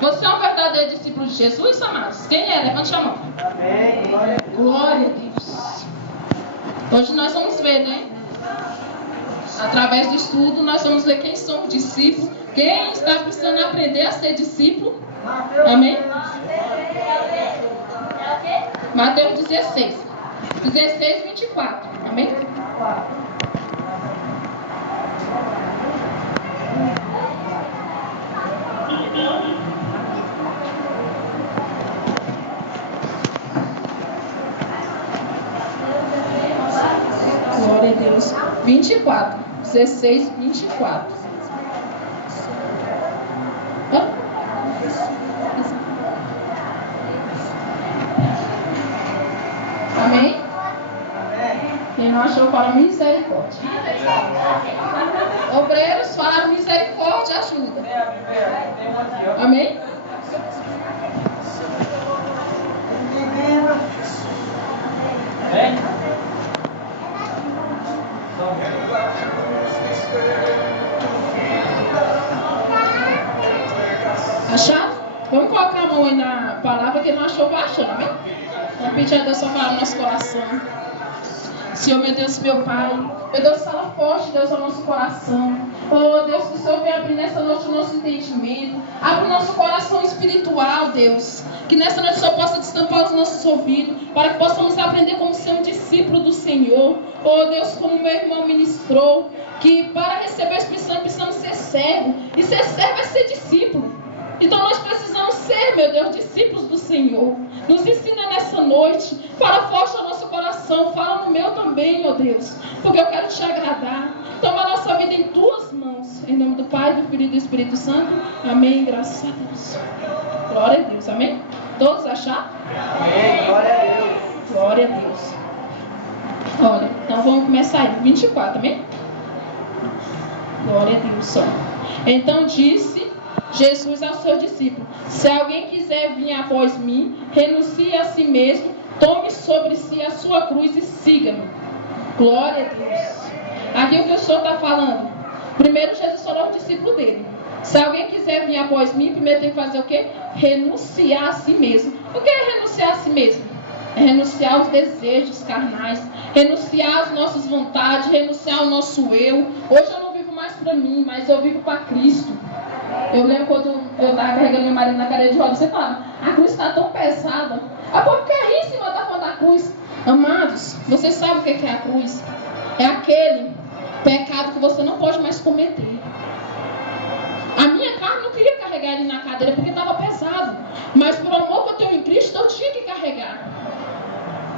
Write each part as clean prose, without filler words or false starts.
Você é um verdadeiro discípulo de Jesus, amados? Quem é? Levante a mão. Amém. Glória a Deus. Hoje nós vamos ver, né? Através do estudo, nós vamos ver quem somos discípulos. Quem está precisando aprender a ser discípulo. Amém? Mateus 16. 16, 24. Amém? Glória a Deus. 24. 16, 24. Hã? Amém? Quem não achou, fala misericórdia. Obreiros, falaram misericórdia, ajuda. Amém? Acharam? Vamos colocar a mão aí na palavra que não achou, vai achando, amém? Vamos pedir a Deus só falar no nosso coração. Senhor, meu Deus, meu Pai, meu Deus, fala forte, Deus, ao nosso coração. Oh, Deus, que o Senhor venha abrir nessa noite o nosso entendimento. Abre o nosso coração espiritual, Deus. Que nessa noite o Senhor possa destampar os nossos ouvidos, para que possamos aprender como ser um discípulo do Senhor. Oh, Deus, como meu irmão ministrou, que para receber o Espírito Santo precisamos ser servo. E ser servo é ser discípulo. Então nós precisamos ser, meu Deus, discípulos do Senhor. Nos ensina nessa noite. Fala forte ao nosso coração. Fala no meu também, ó Deus. Porque eu quero te agradar. Toma a nossa vida em tuas mãos. Em nome do Pai, do Filho e do Espírito Santo. Amém. Graças a Deus. Glória a Deus. Amém? Todos acharam? Amém. Glória a Deus. Glória a Deus. Olha, então vamos começar aí. 24, amém? Glória a Deus. Então disse Jesus ao seu discípulo: se alguém quiser vir após mim, renuncie a si mesmo, tome sobre si a sua cruz e siga-me. Glória a Deus. Aqui o que o Senhor está falando. Primeiro Jesus falou ao discípulo dele: se alguém quiser vir após mim, primeiro tem que fazer o quê? Renunciar a si mesmo. O que é renunciar a si mesmo? É renunciar aos desejos carnais, renunciar às nossas vontades, renunciar ao nosso eu. Hoje eu não vivo mais para mim, mas eu vivo para Cristo. Eu lembro quando eu estava carregando meu marido na cadeira de rodas, você falava: a cruz está tão pesada. A pouquíssima da conta da cruz. Amados, vocês sabem o que é a cruz? É aquele pecado que você não pode mais cometer. A minha carne não queria carregar ele na cadeira porque estava pesado. Mas por amor que eu tenho em Cristo, eu tinha que carregar.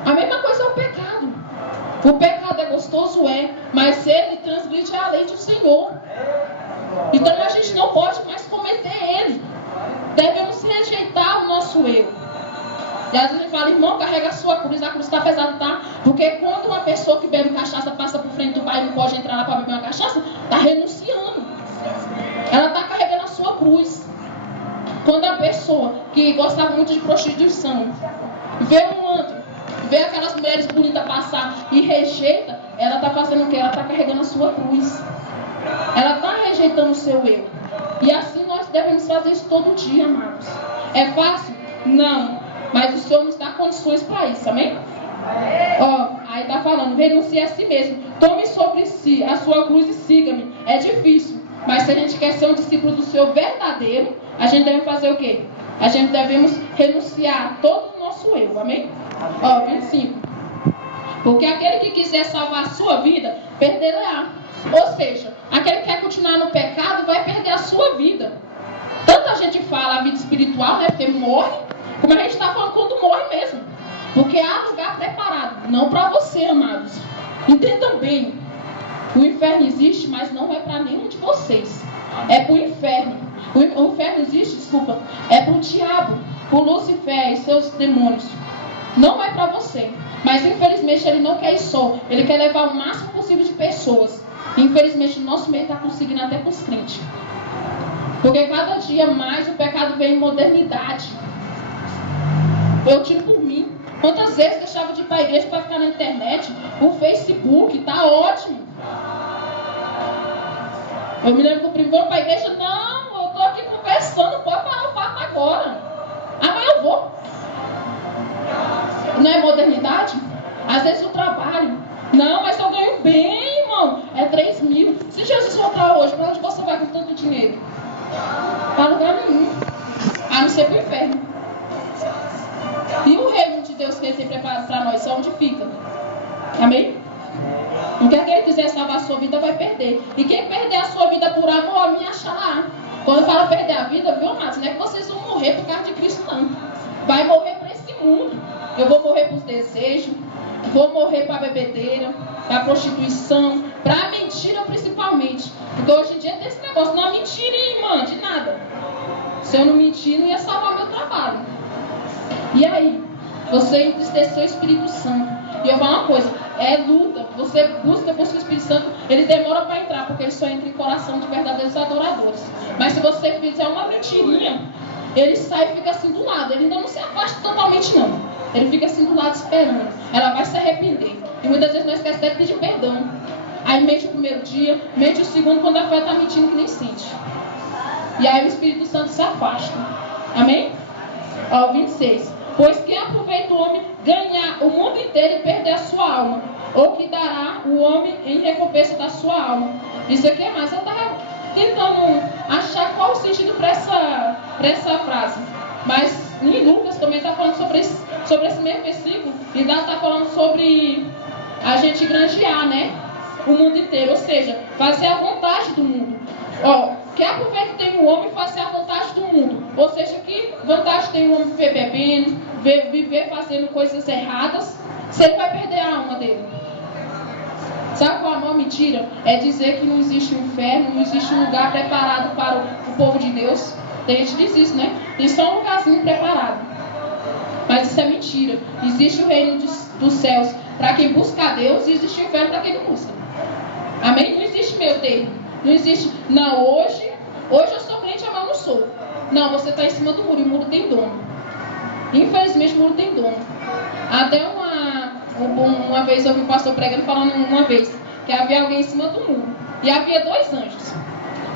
A mesma coisa é o pecado. O pecado é gostoso, mas ele transgride a lei do Senhor. Então a gente não pode mais cometer ele. Devemos rejeitar o nosso eu. E às vezes ele fala: irmão, carrega a sua cruz. A cruz está pesada, tá? Porque quando uma pessoa que bebe cachaça passa por frente do pai e não pode entrar lá para beber uma cachaça, está renunciando. Ela está carregando a sua cruz. Quando a pessoa que gostava muito de prostituição vê um antro, vê aquelas mulheres bonitas passar e rejeita, ela está fazendo o quê? Ela está carregando a sua cruz. Ela está rejeitando o seu eu. E assim nós devemos fazer isso todo dia, amados. É fácil? Não. Mas o Senhor nos dá condições para isso, amém? Aí está falando: renuncie a si mesmo, tome sobre si a sua cruz e siga-me. É difícil, mas se a gente quer ser um discípulo do Senhor verdadeiro, a gente deve fazer o quê? A gente devemos renunciar a todo o nosso eu, amém? 25. Porque aquele que quiser salvar a sua vida, perderá. Ou seja, aquele que quer continuar no pecado vai perder a sua vida. Tanta gente fala a vida espiritual, né? Porque morre. Como a gente está falando, quando morre mesmo. Porque há lugar preparado. Não para você, amados. Entendam bem. O inferno existe, mas não é para nenhum de vocês. É para o inferno. O inferno existe, desculpa. É para o diabo, para o Lucifer e seus demônios. Não é para você. Mas infelizmente ele não quer ir só. Ele quer levar o máximo possível de pessoas. Infelizmente o nosso meio está conseguindo até com os crentes. Porque cada dia mais o pecado vem em modernidade. Eu tiro por mim. Quantas vezes deixava de ir para a igreja para ficar na internet? O Facebook tá ótimo. Eu me lembro que o primo veio para a igreja: não, eu estou aqui conversando, pode parar o papo agora. Não é modernidade? Às vezes o trabalho. Não, mas eu ganho bem, irmão. É 3 mil. Se Jesus voltar hoje, para onde você vai com tanto dinheiro? Para lugar nenhum. A não ser para o inferno. E o reino de Deus que Ele tem preparado para nós, onde fica? Amém? O que ele quiser salvar a sua vida vai perder. E quem perder a sua vida por amor a mim achará. Quando eu falo perder a vida, viu, amados? Não é que vocês vão morrer por causa de Cristo, não. Vai morrer para esse mundo. Eu vou morrer para os desejos. Vou morrer para a bebedeira, para a prostituição, para a mentira principalmente. Porque hoje em dia tem esse negócio, não é mentira, irmã, de nada. Se eu não mentir, não ia salvar meu trabalho. E aí? Você entristeceu o Espírito Santo. E eu vou falar uma coisa, é luta. Você busca o Espírito Santo, ele demora para entrar, porque ele só entra em coração de verdadeiros adoradores. Mas se você fizer uma mentirinha, ele sai e fica assim do lado. Ele ainda não se afasta totalmente, não. Ele fica assim do lado esperando. Ela vai se arrepender. E muitas vezes nós esquecemos de pedir perdão. Aí mente o primeiro dia, mente o segundo, quando a fé está mentindo que nem sente. E aí o Espírito Santo se afasta. Amém? Ó, 26. Pois que aproveita o homem ganhar o mundo inteiro e perder a sua alma? Ou que dará o homem em recompensa da sua alma? Isso aqui é mais. Eu estava tentando achar qual o sentido para essa frase. Mas em Lucas também está falando sobre esse mesmo versículo. E está falando sobre a gente granjear, né? O mundo inteiro. Ou seja, fazer a vontade do mundo. Ó, que aproveita tem o homem fazer a vontade do mundo. Ou seja, que vantagem tem o homem viver bebendo, viver fazendo coisas erradas, se ele vai perder a alma dele? Sabe qual é a maior mentira? É dizer que não existe um inferno, não existe um lugar preparado para o povo de Deus. Tem gente que diz isso, né? Tem só um lugarzinho preparado. Mas isso é mentira. Existe o reino dos céus para quem busca a Deus e existe o inferno para quem não busca. Amém? Não existe meio termo. Não existe, não, hoje eu sou crente, amanhã eu não sou. Não, você está em cima do muro e o muro tem dono. Infelizmente o muro tem dono. Até uma vez eu vi o pastor pregando, falando uma vez, que havia alguém em cima do muro. E havia 2 anjos.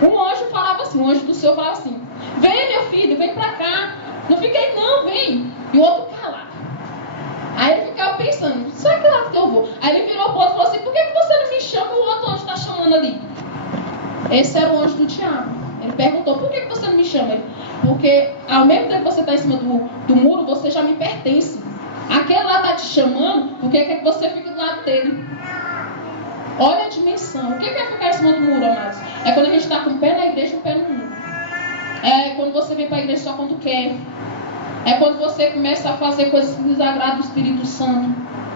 Um anjo falava assim, o anjo do céu falava assim: vem meu filho, vem pra cá. Não fiquei não, vem. E o outro calado. Aí ele ficava pensando, será que lá que eu vou? Aí ele virou pro outro e falou assim: por que você não me chama? O outro anjo está chamando ali. Esse era o anjo do diabo. Ele perguntou, por que você não me chama? Ele, porque ao mesmo tempo que você está em cima do muro, você já me pertence. Aquele lá está te chamando, porque quer que você fique do lado dele. Olha a dimensão. O que é ficar em cima do muro, amados? É quando a gente está com o pé na igreja e o pé no muro. É quando você vem para a igreja só quando quer. É quando você começa a fazer coisas que desagradam o Espírito Santo.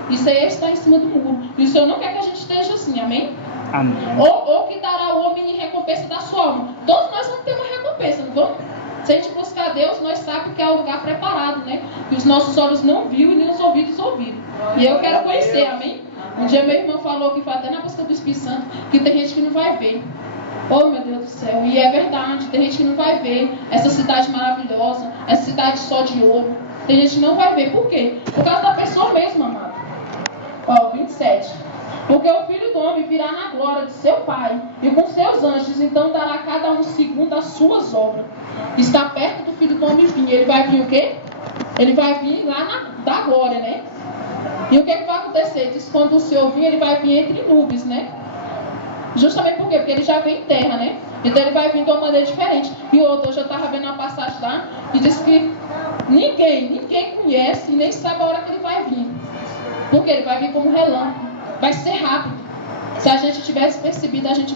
Isso aí está em cima do muro. E o Senhor não quer que a gente esteja assim, amém? Amém. Ou que dará o homem em recompensa da sua alma. Todos nós vamos ter uma recompensa, não vamos? Se a gente buscar Deus, nós sabemos que é o lugar preparado, né? Que os nossos olhos não viram e nem os ouvidos ouviram. E eu quero conhecer, amém? Um dia meu irmão falou que foi até na busca do Espírito Santo, que tem gente que não vai ver. Oh, meu Deus do céu. E é verdade, tem gente que não vai ver essa cidade maravilhosa, essa cidade só de ouro. Tem gente que não vai ver. Por quê? Por causa da pessoa mesma, amado. Ó, 27. Porque o Filho do Homem virá na glória de seu Pai e com seus anjos, então dará a cada um segundo as suas obras. Está perto do Filho do Homem vir. Ele vai vir o quê? Ele vai vir lá da glória, né? E o que vai acontecer? Diz que quando o Senhor vir, ele vai vir entre nuvens, né? Justamente por quê? Porque ele já vem em terra, né? Então ele vai vir de uma maneira diferente. E outra, eu já estava vendo uma passagem lá e diz que ninguém conhece e nem sabe a hora que ele vai vir. Porque ele vai vir como relâmpago. Vai ser rápido. Se a gente tivesse percebido, a gente